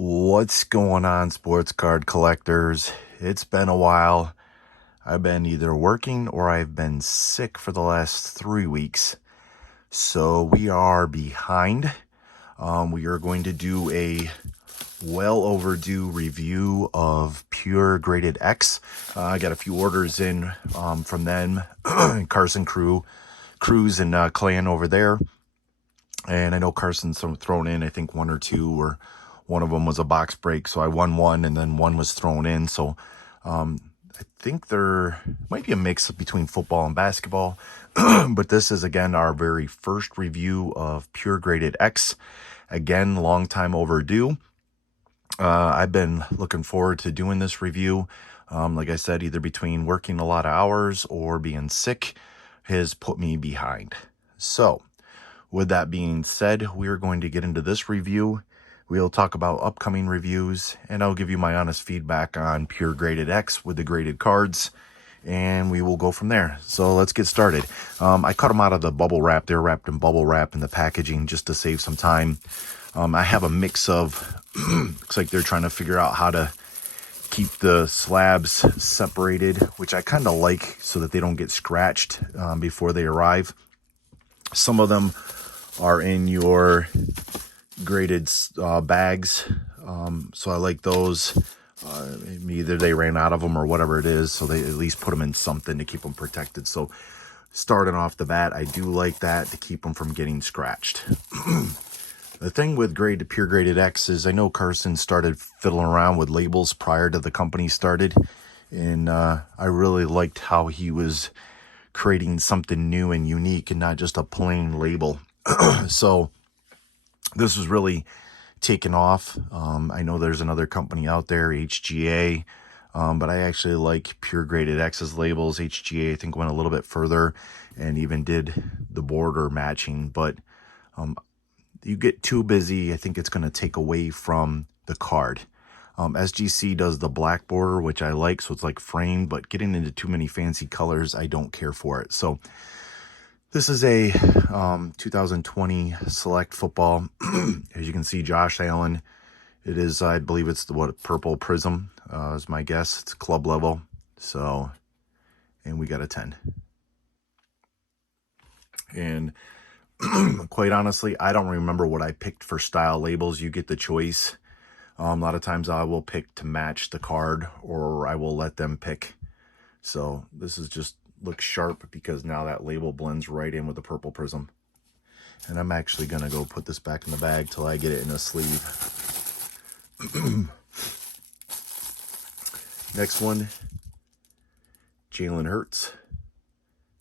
What's going on, sports card collectors? It's been a while. I've been either working or I've been sick for the last 3 weeks. So we are behind. We are going to do a well overdue review of Pure Graded X. I got a few orders in from them, Carson Cruz and Clan over there. And I know Carson's thrown in, I think, one or two, or one of them was a box break. So I won one, and then one was thrown in. So I think there might be a mix between football and basketball. But this is, again, our very first review of Pure Graded X. Again, long time overdue. I've been looking forward to doing this review. Like I said, either between working a lot of hours or being sick has put me behind. So with that being said, we are going to get into this review. We'll talk about upcoming reviews, and I'll give you my honest feedback on Pure Graded X with the graded cards, and we will go from there. So let's get started. I cut them out of the bubble wrap. They're wrapped in bubble wrap in the packaging just to save some time. I have a mix of, looks like they're trying to figure out how to keep the slabs separated, which I kind of like so that they don't get scratched before they arrive. Some of them are in your graded bags, so I like those. Either they ran out of them or whatever it is, so they at least put them in something to keep them protected. So starting off the bat, I do like that to keep them from getting scratched. The thing with Pure Graded X is I know Carson started fiddling around with labels prior to the company started, and I really liked how he was creating something new and unique and not just a plain label. So this was really taken off. I know there's another company out there, HGA, but I actually like Pure Graded X's labels. HGA, I think, went a little bit further and even did the border matching, but you get too busy, I think it's going to take away from the card. SGC does the black border, which I like, so it's like framed, but getting into too many fancy colors, I don't care for it. So this is a 2020 Select Football. As you can see, Josh Allen. It is, I believe it's the purple prism is my guess. It's club level. So, and we got a 10. And quite honestly, I don't remember what I picked for style labels. You get the choice. A lot of times I will pick to match the card, or I will let them pick. So this is just looks sharp because now that label blends right in with the purple prism. And I'm actually going to go put this back in the bag till I get it in a sleeve. Next one, Jalen Hurts.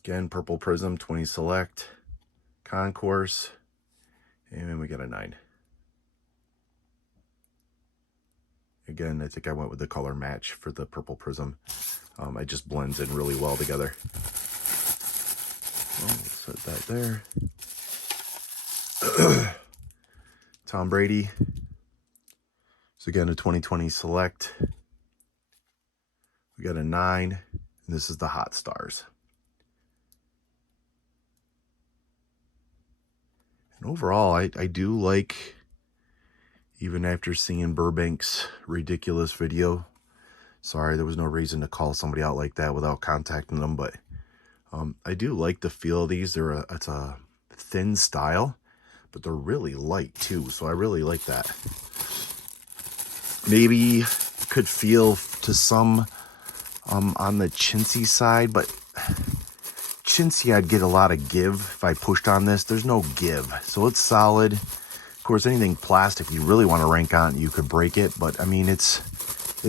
Again, purple prism, 20 select, concourse, and then we got a 9. Again, I think I went with the color match for the purple prism. It just blends in really well together. Well, we'll set that there. Tom Brady. So again, a 2020 select. We got a 9, and this is the Hot Stars. And overall, I do like, even after seeing Burbank's ridiculous video. Sorry, there was no reason to call somebody out like that without contacting them, but I do like the feel of these. It's a thin style, but they're really light too, so I really like that. Maybe could feel to some on the chintzy side, but chintzy I'd get a lot of give if I pushed on this. There's no give, so it's solid. Of course, anything plastic you really want to rank on, you could break it, but I mean, it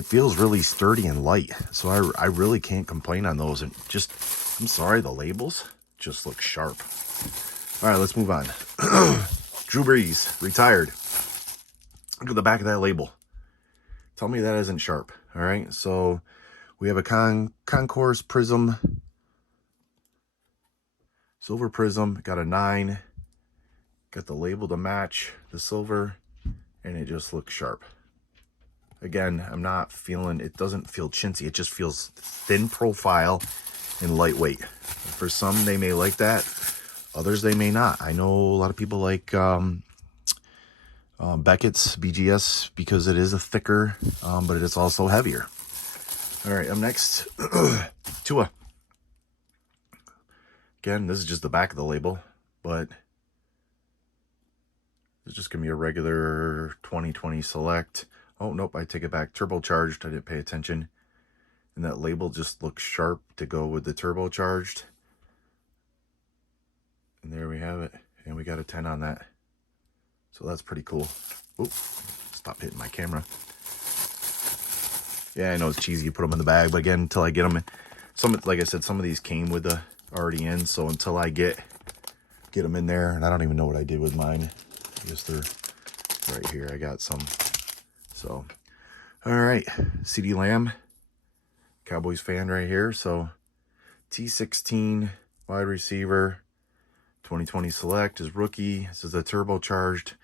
feels really sturdy and light, so I really can't complain on those. And just, I'm sorry, the labels just look sharp. All right, let's move on. Drew Brees, retired. Look at the back of that label. Tell me that isn't sharp. All right, so we have a concourse prism, silver prism, got a 9. Got the label to match the silver, and it just looks sharp. Again, I'm not feeling, it doesn't feel chintzy. It just feels thin profile and lightweight. For some, they may like that. Others, they may not. I know a lot of people like Beckett's BGS because it is a thicker, but it is also heavier. All right, up next, Tua. Again, this is just the back of the label, but it's just going to be a regular 2020 Select. Oh, nope, I take it back. Turbocharged, I didn't pay attention. And that label just looks sharp to go with the turbocharged. And there we have it. And we got a 10 on that. So that's pretty cool. Oop, stop hitting my camera. Yeah, I know it's cheesy, you put them in the bag, but again, until I get them, like I said, some of these came with the already in, so until I get them in there, and I don't even know what I did with mine. I guess they're right here. I got some. So, all right, CeeDee Lamb, Cowboys fan right here. So, T16 wide receiver, 2020 Select is rookie. This is a turbocharged,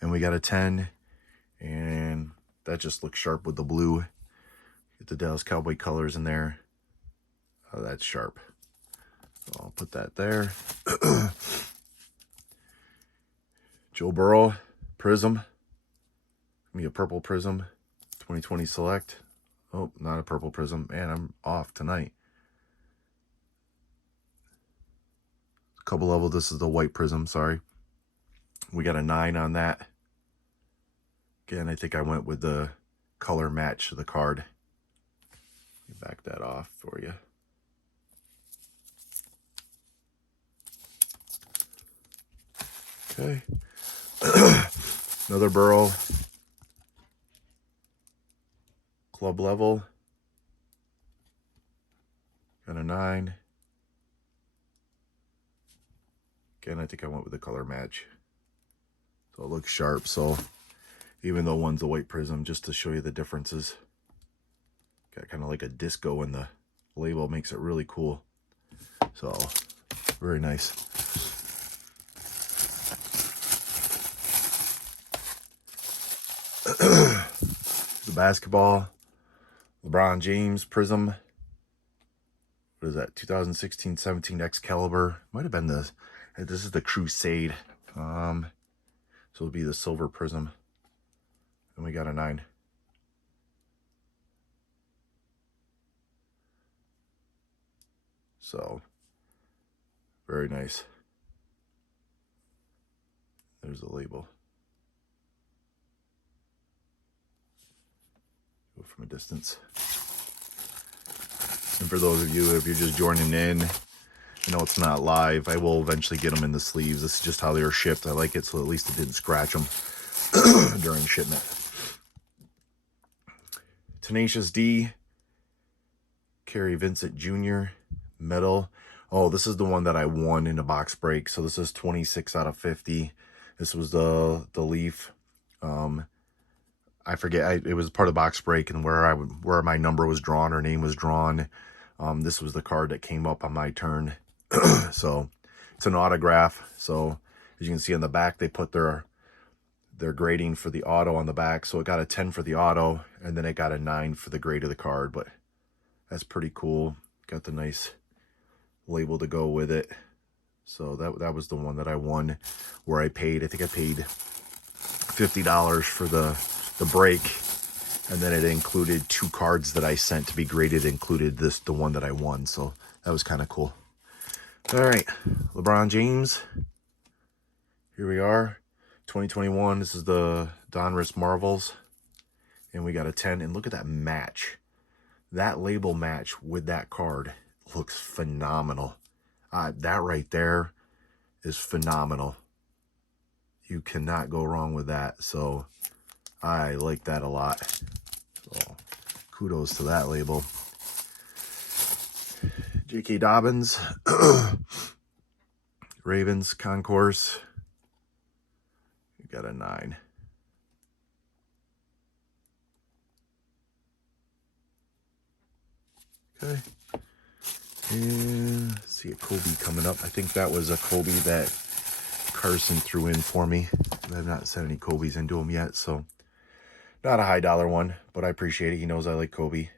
and we got a 10, and that just looks sharp with the blue. Get the Dallas Cowboy colors in there. Oh, that's sharp. So I'll put that there. Joe Burrow, Prism. Give me a purple Prism. 2020 Select. Oh, not a purple Prism. Man, I'm off tonight. Couple level. This is the white Prism, sorry. We got a 9 on that. Again, I think I went with the color match of the card. Back that off for you. Okay. Another Burrow. Club level. Got a 9. Again, I think I went with the color match. So it looks sharp. So even though one's a white Prism, just to show you the differences. Got kind of like a disco in the label, makes it really cool. So, very nice. The basketball, LeBron James Prism. What is that? 2016-17 Excalibur. Might have been this is the Crusade. So it'll be the silver Prism. And we got a 9. So, very nice. There's the label. Go from a distance. And for those of you, if you're just joining in, you know it's not live. I will eventually get them in the sleeves. This is just how they are shipped. I like it so at least it didn't scratch them during shipment. Tenacious D. Kerry Vincent Jr. Metal. Oh, this is the one that I won in a box break. So this is 26 out of 50. This was the Leaf. I forget. It was part of the box break, and where my number was drawn or name was drawn. This was the card that came up on my turn. So it's an autograph. So as you can see on the back, they put their grading for the auto on the back. So it got a 10 for the auto, and then it got a 9 for the grade of the card. But that's pretty cool. Got the nice label to go with it. So that was the one that I won, where I think I paid $50 for the break, and then it included 2 cards that I sent to be graded, included the one that I won. So that was kind of cool. All right, LeBron James. Here we are, 2021. This is the Donruss Marvels, and we got a 10. And look at that match. That label match with that card looks phenomenal. That right there is phenomenal. You cannot go wrong with that. So I like that a lot. So kudos to that label. J.K. Dobbins. Ravens Concourse. You got a 9. Okay. And see a Kobe coming up. I think that was a Kobe that Carson threw in for me. I've not sent any Kobe's into him yet, so not a high dollar one, but I appreciate it. He knows I like Kobe.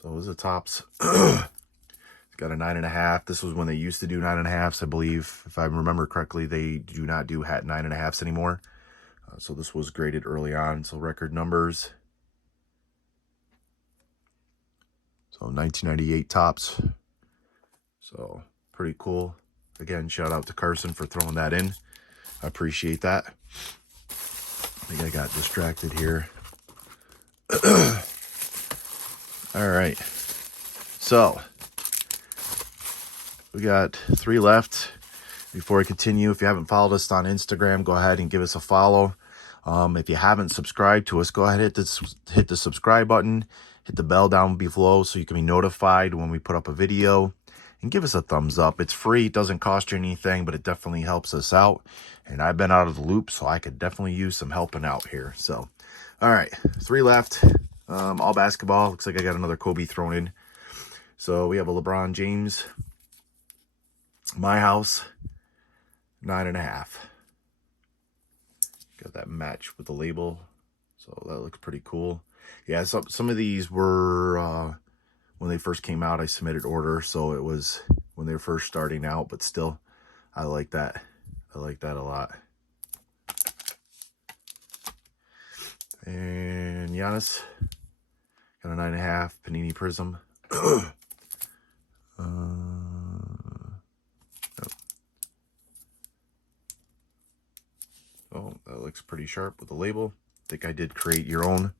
So those are tops. It's got a 9.5. This was when they used to do 9.5s, I believe. If I remember correctly, they do not do 9.5s anymore. So this was graded early on, so record numbers. So 1998 tops. So pretty cool. Again, shout out to Carson for throwing that in. I appreciate that. I think I got distracted here. All right. So we got 3 left. Before I continue, if you haven't followed us on Instagram, go ahead and give us a follow. If you haven't subscribed to us, go ahead and hit the subscribe button. Hit the bell down below so you can be notified when we put up a video. And give us a thumbs up. It's free. It doesn't cost you anything, but it definitely helps us out. And I've been out of the loop, so I could definitely use some helping out here. So, all right, 3 left. All basketball. Looks like I got another Kobe thrown in. So we have a LeBron James. My house. 9.5. Got that match with the label. So that looks pretty cool. Yeah, some of these were... when they first came out, I submitted order, so it was when they were first starting out, but still, I like that. I like that a lot. And Giannis, got a 9.5 Panini Prism. Oh, that looks pretty sharp with the label. I think I did create your own.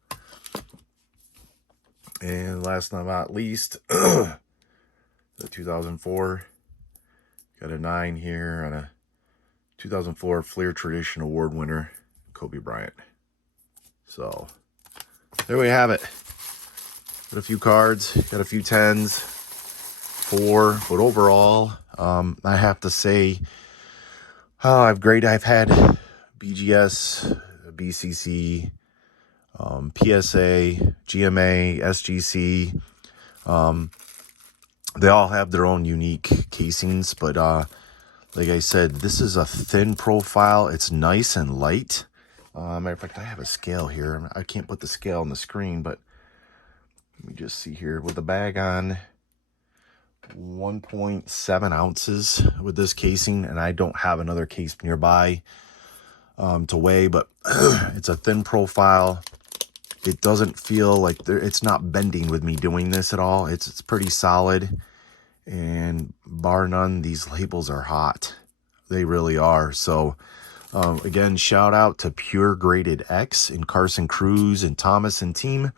And last but not least, the 2004. Got a 9 here and a 2004 Flair Tradition Award winner, Kobe Bryant. So, there we have it. Got a few cards, got a few 10s, 4, but overall, I have to say, I've had BGS, BCC, PSA, GMA, SGC. They all have their own unique casings, but like I said, this is a thin profile. It's nice and light. Matter of fact, I have a scale here. I can't put the scale on the screen, but let me just see here. With the bag on, 1.7 ounces with this casing, and I don't have another case nearby to weigh, but it's a thin profile. It doesn't feel like it's not bending with me doing this at all. It's pretty solid, and bar none, these labels are hot. They really are. So again, shout out to Pure Graded X and Carson Cruz and Thomas and team.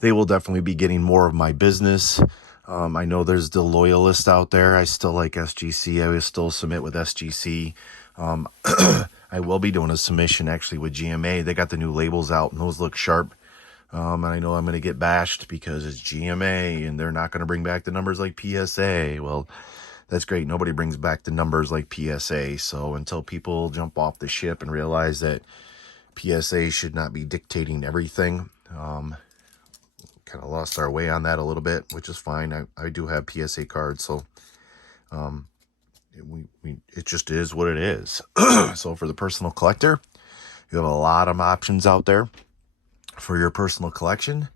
They will definitely be getting more of my business. I know there's the loyalists out there. I still like SGC. I will still submit with SGC. I will be doing a submission actually with GMA. They got the new labels out and those look sharp. And I know I'm going to get bashed because it's GMA and they're not going to bring back the numbers like PSA. Well, that's great. Nobody brings back the numbers like PSA. So until people jump off the ship and realize that PSA should not be dictating everything, kind of lost our way on that a little bit, which is fine. I do have PSA cards, so it just is what it is. So for the personal collector, you have a lot of options out there for your personal collection,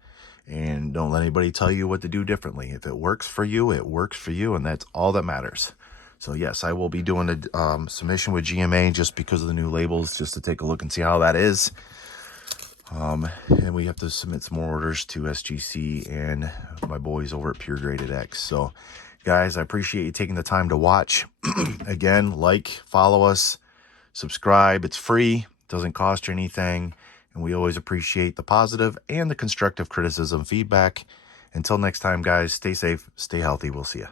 and don't let anybody tell you what to do differently. If it works for you, it works for you, and that's all that matters. So yes, I will be doing a submission with GMA just because of the new labels, just to take a look and see how that is. And we have to submit some more orders to SGC and my boys over at Pure Graded X. So guys, I appreciate you taking the time to watch. Again, like, follow us, subscribe. It's free, doesn't cost you anything, and we always appreciate the positive and the constructive criticism feedback. Until next time, guys, stay safe, stay healthy. We'll see you.